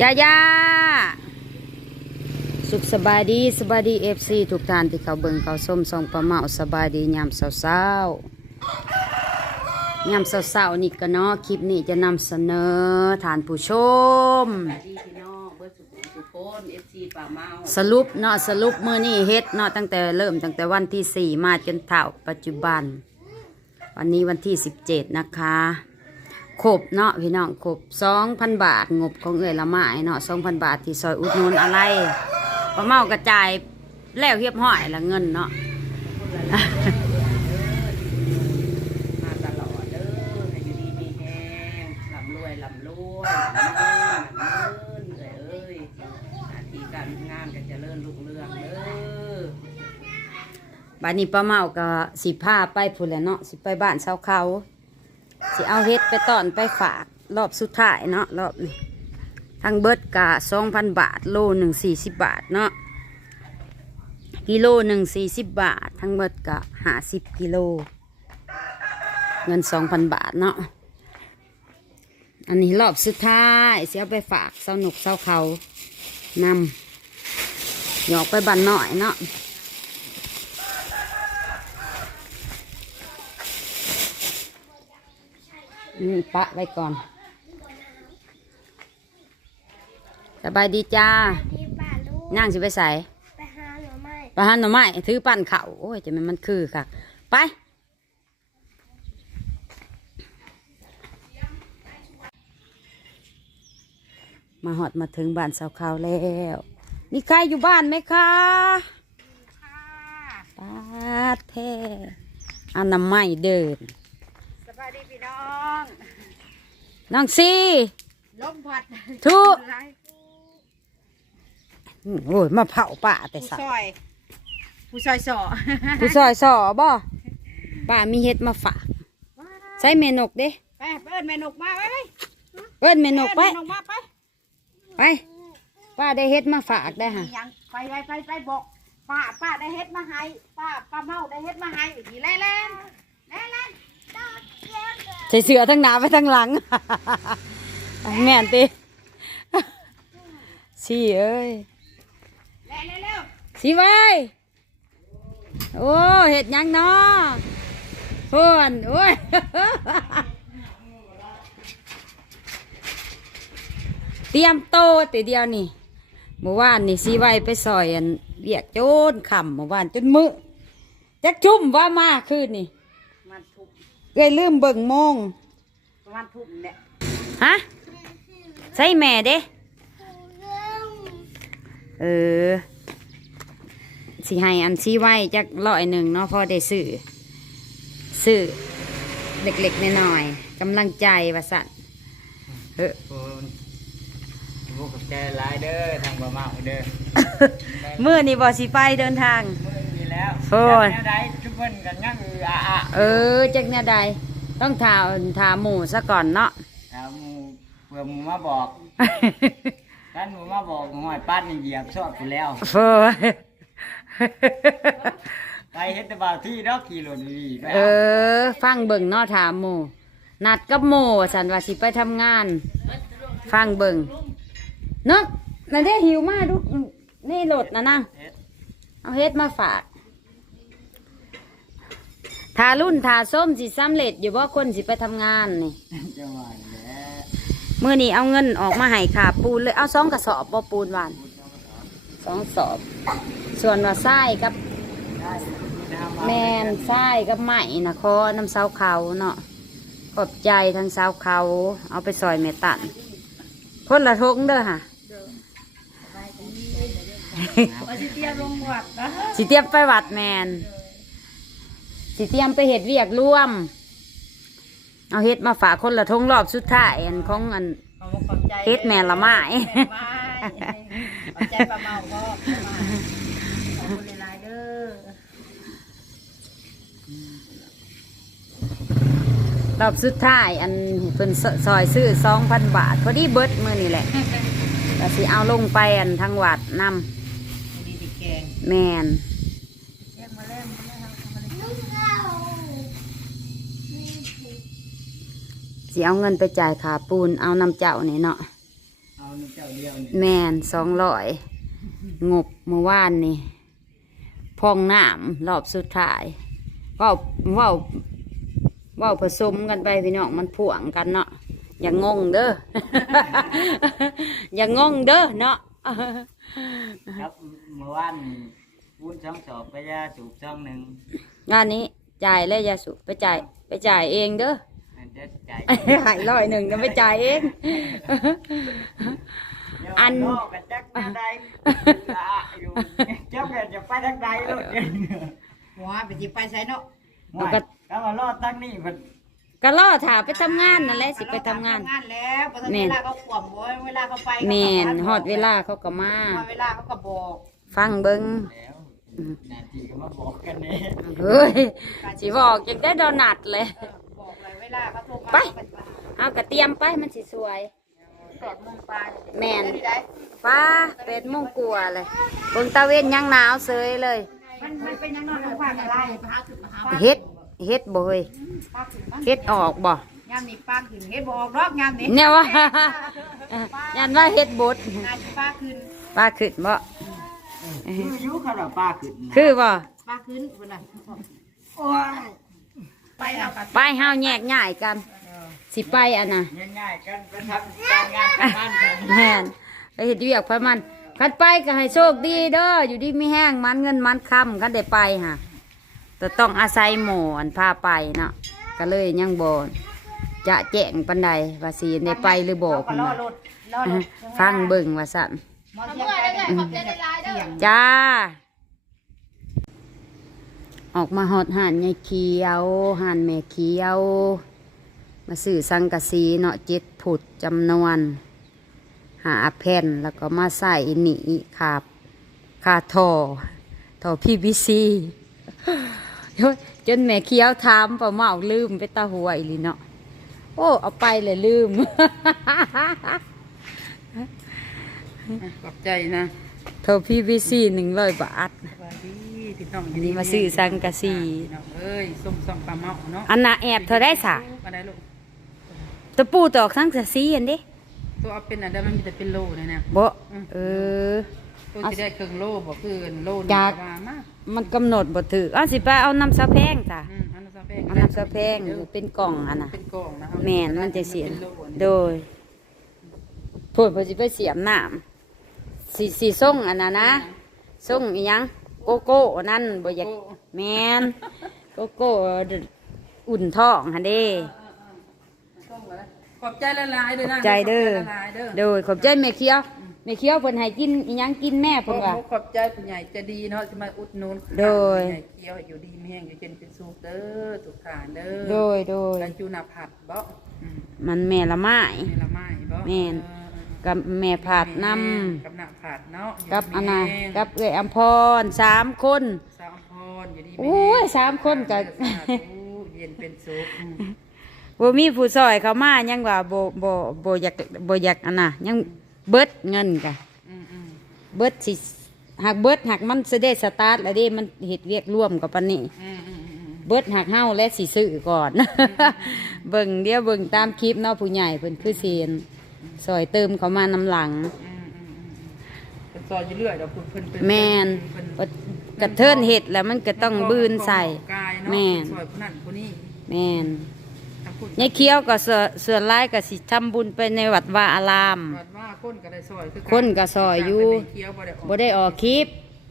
ยายาสุขสบายดีสบายดีเอฟซีทุกท่านที่เขาเบิ่งเขาส้มส่องประเมาสบายดียามเศร้าๆยามเศร้าๆนี่ก็เนาะคลิปนี้จะนำเสนอท่านผู้ชมสวัสดีพี่น้องเบิร์ดสุขุมสุขคนเอฟซีป่าเมาสรุปเนาะสรุปมื้อนี้เฮ็ดเนาะตั้งแต่เริ่มตั้งแต่วันที่สี่มาจนเท่าปัจจุบัน วันนี้วันที่สิบเจ็ดนะคะ ครบเนาะพี่น้องครบสองพันบาทงบของเอ่ยละไม้เนาะสองพันบาทที่ซอยอุดหนุนอะไรประเมากระจายแล้วเรียบห้อยละเงินเนาะมาตลอดเด้อให้อยู่ดีมีแห้งลำรวยลำรวยลำเงินลำเงินเอ้ยเอ้ยหน้าที่การงานก็เจะเริ่รุ่งเรืองเด้อบัดนี้ป้าเมาก็สิพาไปพุ่นแหละเนาะสิไปบ้านเสาเขา สิเอาเฮ็ดไปตอนไปฝากรอบสุดท้ายเนาะรอบนี้ทั้งเบิดกะสองพันบาท โลหนึ่งสี่สิบบาทเนาะกิโลหนึ่งสี่สิบบาท ทั้งเบิดกะห้าสิบกิโล เงินสองพันบาทเนาะอันนี้รอบสุดท้ายสิเอาไปฝากเสาหนุกเสาเขานำหยอกไปบันหน่อยเนาะ นี่ปะไว้ก่อน สบายดีจ้าที่ป่าลูกนั่งสิไปใส่ไปหาหน่อไม้ไปหันหน่อไม้ถือปั่นเข่าโอ้ยจะมันมันคือค่ะ ไป มาหอดมาถึงบ้านสาวขาวแล้ว นี่ใครอยู่บ้านไหมคะปาดแท้อันน้ำไม้เดินสบาย ดีพี่น้องน้องซีลมพัดทุโอ้ยมาเผาป่าแต่ผู้สัซอยผู้ซอยสอผู้ซอยสอบ่ป้ามีเฮ็ดมาฝากใส่เมนกเด้ไปเอิ้นแม่นกมาไปไปเอิ้นเมนกไปเอิ้นแม่นกมาไปไปป้าได้เฮ็ดมาฝากได้ฮะยังไปไปไปไปบอกป้าป้าได้เฮ็ดมาให้ป้าป้าเมาได้เฮ็ดมาให้ทีแล่แล่นแล่แล่น ใส่เสือทั้งหน้าไปทั้งหลัง แม่นติสีเอ้ยแล่แล่เร็วสีไว้โอ้เฮ็ดยังเนาะเพิ่นโอ้ยเตรียมโตแต่เดียวนี่เมื่อวานนี่สีไว้ไปซอยอันเรียกโจนคำเมื่อวานจนมือจักชุ่มว่ามาคืนนี่ เอ้ยลืมเบิ่งโมงประมาณทุบเนี่ยฮะใส่แม่เด้เออสิให้อันซีไว้จักร้อยหนึ่งเนาะพอได้ซื้อซื้อเล็กๆน้อยๆกำลังใจว่าสั่นเฮ้อคุณมุกกับใจร้ายเด้อทางบ่เมาเด้อ มื่อนี่บอสิไปเดินทาง มื้อนี้แล้วโอ้ย แนวใดทุกคนกันยังอืออะอะเออจักเนี่ยใดต้องถามถามหมูซะก่อนเนาะ ถามหมู่เพื่อหมูมาบอกท่านหมูมาบอกหอยป้านนี่เหยียบชอบกูแล้ว เฟ้อไปเฮ็ดแต่บ่าวที่ดอกขี่รถดีๆไปเอเอาอ ฟังเบิ่งเนาะถามหมูนัดกับหมูสันว่าสิไปทำงาน ฟังเบิ่งเนาะนั่นได้หิวมากดูนี่โหลดนะนั่งเฮ็ดเอาเฮ็ดมาฝาก ทารุ่นทาส้มสิสำเร็จ อยู่ว่าคนสิไปทำงานนี่จังหวะนี้แหละเมื่อนี้เอาเงินออกมาให้ขาปูนเลยเอาสองกระสอบบ่ปูนหวานสองสอบ ส่วนว่าไส้กับ ได้ได้เอามาแมนไส้กับไหมนะคอน้ำเสาเขาเนาะขอบใจทั้งเสาเขา เอาไปซอยเมตันคนละทงเด้อค่ะ ว่าสิเตรียมลงวัดนะ สิเตรียมไปวัดแมน สิเตรียมไปเห็ดเวียกร่วม เอาเฮ็ดมาฝากคนละทงรอบสุดท้ายอันของอัน ขอบคุณใจเฮ็ดแม่ละไม้ไม่ขอบใจป้าเมาก็ขอบคุณหลายๆเด้อรอบสุดท้ายอันเพิ่นซซอยซื้อสองพันบาท พอดีเบิดมือนี่แหละก็สิเอาลงไปอันทางวัดนดีดีแกงำแมน แกงมาแล้วมาแล้วทำมาเลย ลูกเรา สิเอาเงินไปจ่ายขาปูนเอาน้ำเจ้านี่เนาะเอานี่เจ้าเดียวนี่แมนสองร้อยงบเมื่อวานนี่พองน้ำรอบสุดท้ายเว่าเว่าเว่าผสมกันไปพี่น้องมันพ่วงกันเนาะอย่างงงเด้อ อย่างงงเด้อเนาะครับเมื่อวานนี่วุ้นช่องสอบไปยาสูบช่องหนึ่งงานนี้จ่ายเลยยาสุไปจ่ายไปจ่ายเองเด้อ อันเด็ดจ่ายหายร้อยหนึ่งก็ไปจ่ายเอง อันโลกกันจักแนวใดละอยู่เจ้าแก่จะไปทางใดลูกเนี่ยหัวไปจิไปใส่เนาะมันก็ถ้ามารอดตั้งนี่มันก็ล่อถาไปทำงานนั่นแหละสิไปทำงานทำงานแล้วพอตอนแม่เวนลาเขาขวบบ่เวลาเขาไปแมนฮอดเวลาเขาก็มา ฮอดเวลาเขาก็บอกฟังเบิงแล้วนาทีก็มาบอกกันเนี่ยเฮ้ยสิบอกยังได้ดอนัดเลย เออบอ กเลยเวลาเขาโทรมาไปเป็นปลาเอากระเตรียมไปมันสิสวย แปดโมงปลาแม่น ได้ดีได้ป้าเป็ดโมงกลัวาเลยเบิ่งตาเว้นยังหนาวเซยเลย มันมันเป็นยังนอนของผ้ากันไรพาขึ้นมาหาเฮ็ดเฮ็ดบ่เฮ้ยป้าขึ้นมาเฮ็ดออกบ่ยามนี้ป้าขึ้นเฮ็ดบอกรอกยามนี้เนี่ยว่า ยันว่าเฮ็ดบดงานที่ป้าขึ้นป้าขึ้นบ่คืออยุคขนาดป้าขึ้นนะคือบ่ป้าขึ้นคนน่ะโอ้ย ไปเอากันไปเฮาแยกย้ายกัน สิไปอันน่ะง่ายๆกันไปทำการงานกันบ้านกันแม่นไปเฮ็ดเวียกพะมันคันไปก็ให้โชคดีเด้ออยู่ดีมีแห้งมันเงินมันคำคันได้ไปฮะแต่ต้องอาศัยหมออันพาไปเนาะก็เลยยังบ่จะแจ้งปันใดว่าสิได้ไปหรือบ่เราก็พุ่นรอน่ะรถรอรถฟังเบิ่งว่าสั่นมอเตอร์ไซค์ไปเนี่ยเสียงจ้า ออกมาหอดห่านยายเขียวห่านแม่เขียว มาสื่อสังกะสีเนาะเจ็ดผุดจำนวน หาแผ่นแล้วก็มาใส่หนีขาบคาทอทอพีบีซีจนแม่เขียวถามเปล่าเมาลืมไปตาหัวอีหลีเนาะโอ้เอาไปเลยลืม ขอบใจนะทอพีบีซีหนึ่งร้อยบาทสวัสดี พี่น้องอันนี้มาซื้อสังกะสีพี่น้องเอ้ยส้มส้มปลาเมาเนาะอันน่ะแอบเธอได้สะอะไรลูกตะปูตอกทั้งกะสีอันเด้ตัวเอาเป็นอะไรมันมีแต่เป็นโลเลยนะบ่เออตัวจะได้เครื่องโลบอกคือโลนึงจากว่ามากมันกำหนดบ่ถืออ้าวสิไปเอาน้ำสะแพงจ้ะอืมอันนั้นซาแพงเอาน้ำสะแพงเป็นกล่องอันน่ะเป็นกล่องนะแม่นมันจะเสียเป็นโลอันโดยพูดเพอสิไปเสียมน้ำสีสีส่งอันนั้นนะส่งอีหยัง โกโก้อันนั่นบ่อยากโอ้แมนโกโก้อุ่นท้องหันเด้ขอบใจละลายๆด้วยขอนะบใจเด้อขบใจละลายๆเด้อโดยขอบใจแม่เคี้ยวแม่เคี้ยวเพิ่นให้กินอีหยังกินแม่ขเพิ่นว่าขอบใจผู้ใหญ่ใจะดีเนาะที่มาอุดหนุนโดยผู้ใหญ่เคี้ยวอยู่ดีมีแห้งอยู่เจนเป็นสุขเด้อสุขานเด้อโดยโดยกันจูนาผัดบ่อืมมันแม่ละไม้แม่ละไม้บ่แม่นเออ กับแม่ผาดนกับหน้าผัดเนาะำกับอันน่ะยู่ดีมีแห้งกับเอ้อยอัมพรสามคน สามพรอยู่ดีมีโอ้ยแห้งสามคนก็ สาธุเย็นเป็นสุขอืมบ่มีผู้ซอยเขามายังว่าบ่บ่บ่อยากบ่อยากอันน่ะยังเบิดเงินกะอืมอืมเบิดสิหักเบิดหักมันสิได้สตาร์ทแล้วเด้มันเฮ็ดเวียกร่วมกับปานนี้ อืมอืมอืมเบิดหักเฮาและสิซื้อก่อน เบิ่งเดี๋ยวเบิ่งตามคลิปเนาะผู้ใหญ่เพิ่นคือเซียน ซอยเติมเขามานำหลัง เป็นซอยอยู่เรื่อยเดี๋ยวเพิ่นเพิ่นเพิ่นแม่น เพิ่นบ่กระเทินเฮ็ดแล้วมันก็ต้องบืนใส่ กายเนาะแม่น ซอยผู้นั้นผู้นี้แม่นทั้งผู้ยายเคี้ยวก็ส่วนส่วนหลายก็สิทำบุญไปในวัดว่าอาราม วัดว่าคนก็ได้ซอยคือกัคนก็ซอยอยู่การไปเคี้ยวบ่ได้ออกบ่ได้ออกคลิป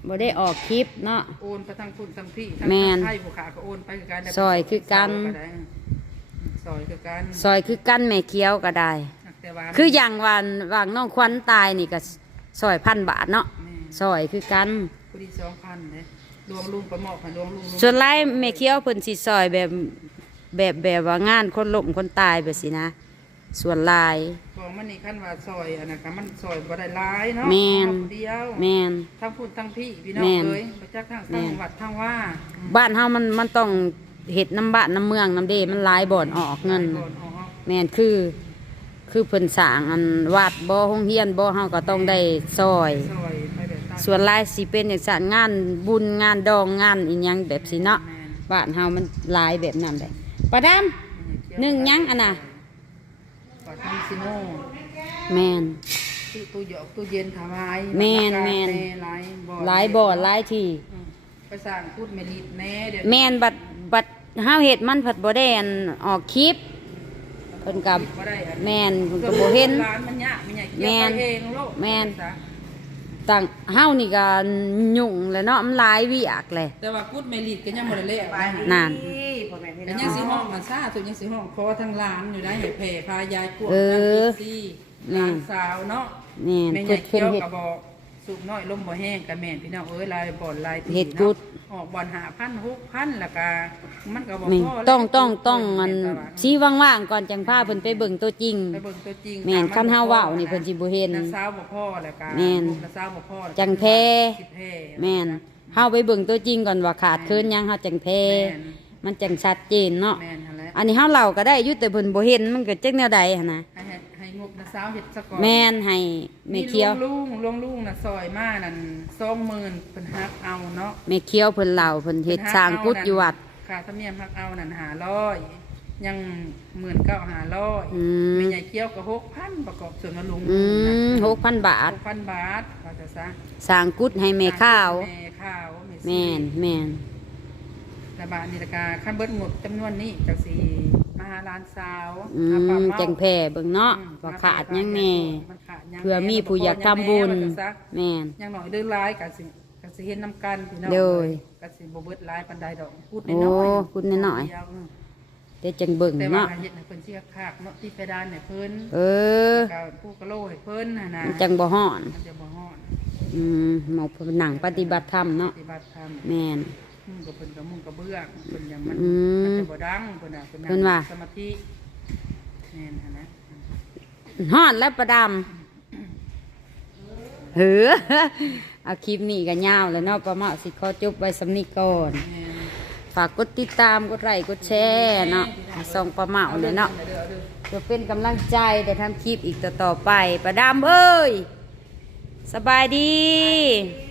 บ่ได้ออกคลิปเนาะ โอนไปทางคุณทางพี่ทางแม่นไทยผู้ขาก็โอนไปคือกันซอยคือกัน ซอยคือกัน ซอยคือกันแม่เคี้ยวก็ได้ แต่ว่าคืออย่างวันวางน้องควันตายนี่ก็ซอยพันบาทเนาะแม่ซอยคือกัน ผู้ที่สองพันเลยรวมลุงประมอบให้รวมลุงส่วนหลายแม่เคี้ยวเพิ่นสิซอยแบบแบบแบบว่างานคนล้มคนตายแบบสินะ ส่วนหลายบอกมันนี่ขั้นว่าซอยอันนั้นก็มันซอยบ่ได้หลายเนาะแม่น เอาผู้เดียวแม่น ทั้งพูดทั้งพี่พี่น้องแม่นเอ้ยมาจากทางทางวัดทางว่าบ้านเฮามันมันต้องเฮ็ดน้ำบ้านน้ำเมืองน้ำเดมันหลายบ่อนออกเงิน ก่อนออกแม่นคือ คือเพิ่นสร้างอันวัดบ่โรงเรียนบ่เฮาก็ต้องได้ซอย ซอยไปแบบตามส่วนหลายสิเป็นอย่างสานงานบุญงานดองงานอีหยังแบบสิเนาะแม่นบ้านเฮามันหลายแบบนั้นเลยปลาดำ หนึ่งหยังอันน่ะปัดมิซิโน่แมนซื้อตู้หยอกตู้เย็นถวายแม่นราคาแม่น หลายบ่หลายบ่อหลายที่อืมไปสร้างพูดเมลิดแน่เดี๋ยวแม่นบัดบัดห้าวเห็ดมันผัดบ่ได้อันออกคลิป เพิ่นกับบ่ได้อันแม่นเพิ่นก็บ่เห็นร้านมันยากมันใหญ่แม่เกี่ยวนไปเองโลกแม่นซะต่างห้าวนี่ก็ยุ่งแหล้วเนาะมันหลายเวิอักเลยแต่ว่าพูดเมลิดก็ยังบ่ได้เละไปไปดีนั่นพ่อแม่พี่ก็น้ยังสิองห้องมันซ่าถึงยังสิห้องคอทางร้านอยู่ได้ให้แผ่พายายกวงเออทางซี่แม่ร้านสาวเนาะแม่นแม่ใหเพิ่ญ่นเคี้เพิ่นยวเฮ็ดกระบอก สูบน้อยลมบ่แห้งกระแม่นพี่น้องเอ้ยลายบ่อนลายตีเฮ็ดกุดนาะออกบ่อนหาพันหกพันแล้วก็มันก็บ่นี่พอต้องต้องต้องแม่อันตลาดชี้ว่างๆก่อนจังพาเพิ่นไปเบิ่งตัวจริง ไปเบิ่งตัวจริงแม่นคันเฮาเว้านี่เพิ่นสิบ่เห็นน้ำสาวบ่พอแล้วก็แม่นน้ำสาวบ่พอแล้วจังแพ้ สิแพ้ แม่นเฮาไปเบิ่งตัวจริงก่อนว่าขาดเคินหยังเฮาจังแพ้แม่น มันจังชัดเจนเนาะแม่นหั่นแหละอันนี้เฮาเล่าก็ได้อยู่แต่เพิ่นบ่เห็นมันก็จักแนวใดหั่นนะ ให้ให้ให้ งบน้ำสาวเฮ็ดซะก่อนแม่นให้แม่เคียวลุงลุงลุงน่ะซอยมานั่น20,000เพิ่นฮักเอาเนาะแม่เคียวเพิ่นเล่าเพิ่นเฮ็ดสร้างกุฏอยู่วัดค่าธรรมเนียมฮักเอานั่น500ยัง19,500อืมแม่ใหญ่เกี้ยวก็6,000ประกอบส่วนมาลุงอืมนะ6,000บาท6,000บาทว่าจะซะสร้างกุฏให้แม่ข้าวแม่ข้าวแม่แม่นแม่นแต่บาทนี่ละกาขั้นเบิดหมดจำนวนนี้จากสี มาหาร้านสาวอืหาปลามเมาจังแพ่เบิ่งเนาะอืมว่าขาดหยังแน่มันขาดหยังเพื่อมีผู้อยากทำบุญว่าจะซะแม่นยังหน่อยเดือร้ายกับสิกับสิเห็นน้ำกันพี่น้องโดยกับสิบ่เบิดร้ายปันใดดอกพูดโอ้น้อยๆพูดน้อยเดีวมเดี๋ยวจังเบิ่งแต่ว่าเนาะเฮ็ดให้เพิ่นเสียคากเนาะที่เพดานให้เพิ่นเออ กับผู้กะโลให้เพิ่นน่ะนะมันจังบ่ฮ้อน มันจะบ่ฮ้อนอืมหมอหนังปฏิบัติธรรมเนาะปฏิบัติธรรมแม่น มุ่งกับเพิ่นกับมุ่งกับเบื้องเพิ่นอย่างมันอืมมันจะบ่ดังเพิ่นน่ะเพิ่นเพิ่นว่าสมาธิแม่นหั่นนะฮ้อนแล้วประดำเหือ เอาคลิปนี้ก็ยาวแล้วเนาะประมาณสิขอจบไว้สำนี้ก่อน แม่นฝากกดติดตามกดไลค์กดแชร์เนาะให้ส่องประเมาเลยเนาะเดี๋ยวเดี๋ยวเพื่อเป็นกำลังใจแต่ทำคลิปอีกต่อๆไป ประดามเอ้ย สบายดีส